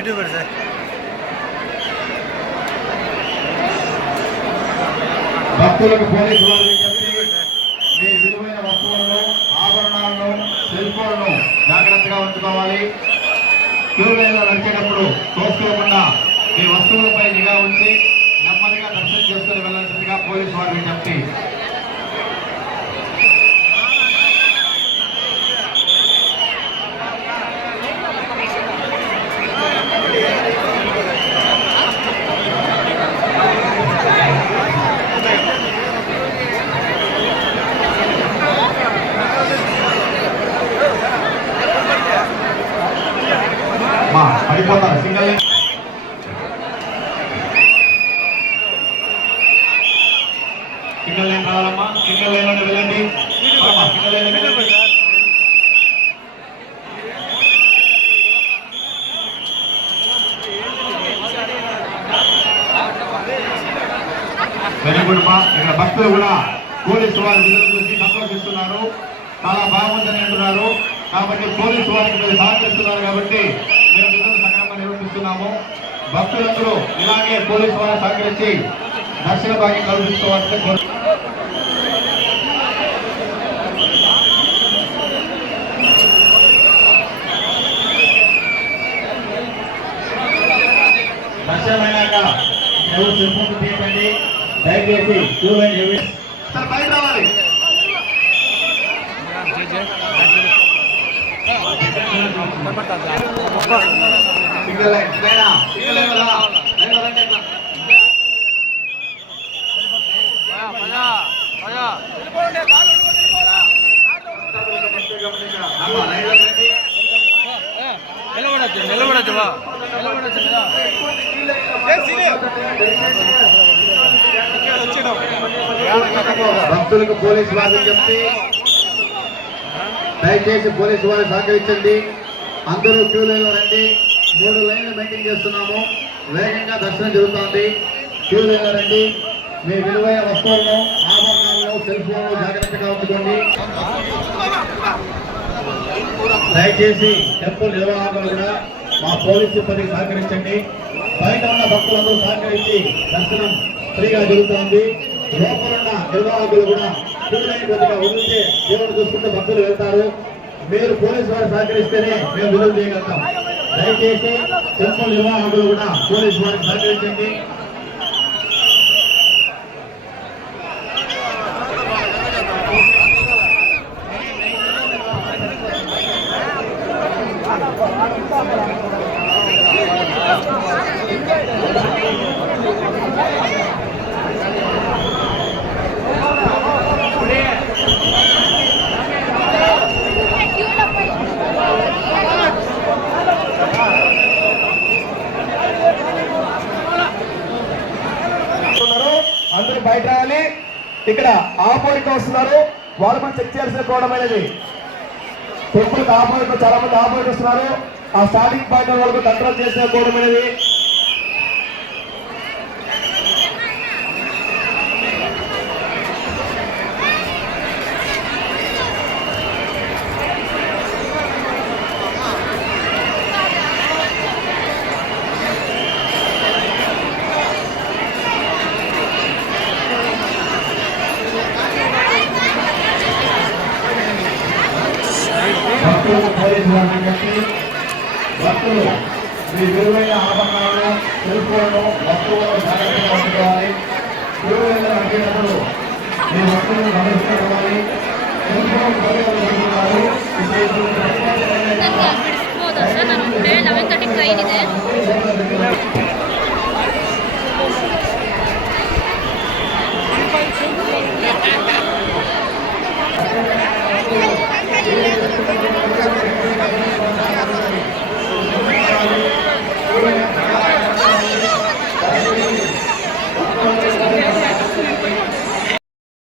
YouTuber sir. భక్తులకు police వారు మీ విలువైన వస్తువులను, ఆభరణాలను, సెల్ ఫోన్లను జాగ్రత్తగా ఉంచుకోవాలి. క్యూ లైన్లో నడిచేటప్పుడు తోసుకోకుండా మీ వస్తువులపై నిఘా ఉంచి నెమ్మదిగా దర్శనం చేసుకుని వెళ్ళాల్సిందిగా పోలీసు వారు విజ్ఞప్తి. పడిపోతారు. సింగిల్ లైన్ కావాలమ్మా. సింగిల్ లైన్ లోనే వెళ్ళండి. సింగిల్ లైన్ వెళ్ళండి. వెరీ గుడ్ మా. ఇక్కడ భక్తులు కూడా పోలీసు వారి విధులు చూసి సంతోషిస్తున్నారు. చాలా బాగుందని అంటున్నారు. కాబట్టి పోలీసు వారికి మీరు సహకరిస్తున్నారు కాబట్టి మేము విధులు సక్రమంగా నిర్వర్తిస్తున్నాము. భక్తులందరూ ఇలాగే పోలీసు వారు సహకరించి దర్శన భాగ్యం కల్పించుకోవాల్సి దర్శనమైనాక ఎవరు చెప్పుకుంటూ తీయండి. దయచేసి సార్ బయట రావాలి. సింగిల్ లైన్ సింగిల్ లైన్ భక్తులకు పోలీసు వారు చెప్తే దయచేసి పోలీసు వారు సహకరించండి. అందరూ క్యూ లైన్లో రండి. 3 లైన్లు మెయింటైన్ చేస్తున్నాము. వేగంగా దర్శనం జరుగుతోంది. క్యూ లైన్లో రండి. మీ విలువైన వస్తువులను, ఆభరణాలను, సెల్ ఫోన్లు జాగ్రత్తగా ఉంచుకోండి. దయచేసి టెంపుల్ నిర్వాహకులు కూడా మా పోలీసు సిబ్బందికి సహకరించండి. బయట ఉన్న భక్తులందరూ సహకరించి దర్శనం ఫ్రీగా జరుగుతోంది. లోపలున్న నిర్వాహకులు కూడా క్యూ లైన్ కొద్దిగా వదిలితే దేవుడు చూసుకుంటే భక్తులు వెళ్తారు. మీరు పోలీసు వారు సహకరిస్తేనే మేము విడుదల చేయగలుగుతాం. దయచేసి టెంపుల్ నిర్వాహకులు కూడా పోలీసు వారికి సహకరించండి. అందరూ బయట రావాలి. ఇక్కడ ఆపోజిట్ వస్తున్నారు, వాళ్ళు కూడా చెక్ చేయాల్సిన కోవడం అనేది. టెంపుల్కి ఆపోజిట్ చాలా మంది ఆపోజిట్ వస్తున్నారు. ఆ స్టార్టింగ్ పాయింట్ వాళ్ళకు కంట్రోల్ చేసిన కోవడం అనేది. భక్తులు మీ విలువైన ఆభరణాలు, సెల్ ఫోన్లు, వస్తువులను జాగ్రత్తగా ఉంచుకోవాలి. విలువైన అడిగినప్పుడు మీ వస్తువులను గమనించుకోవాలి. సెల్ ఫోన్ ನಾನು 11:30 ಟ್ರೈನ್ ಇದೆ.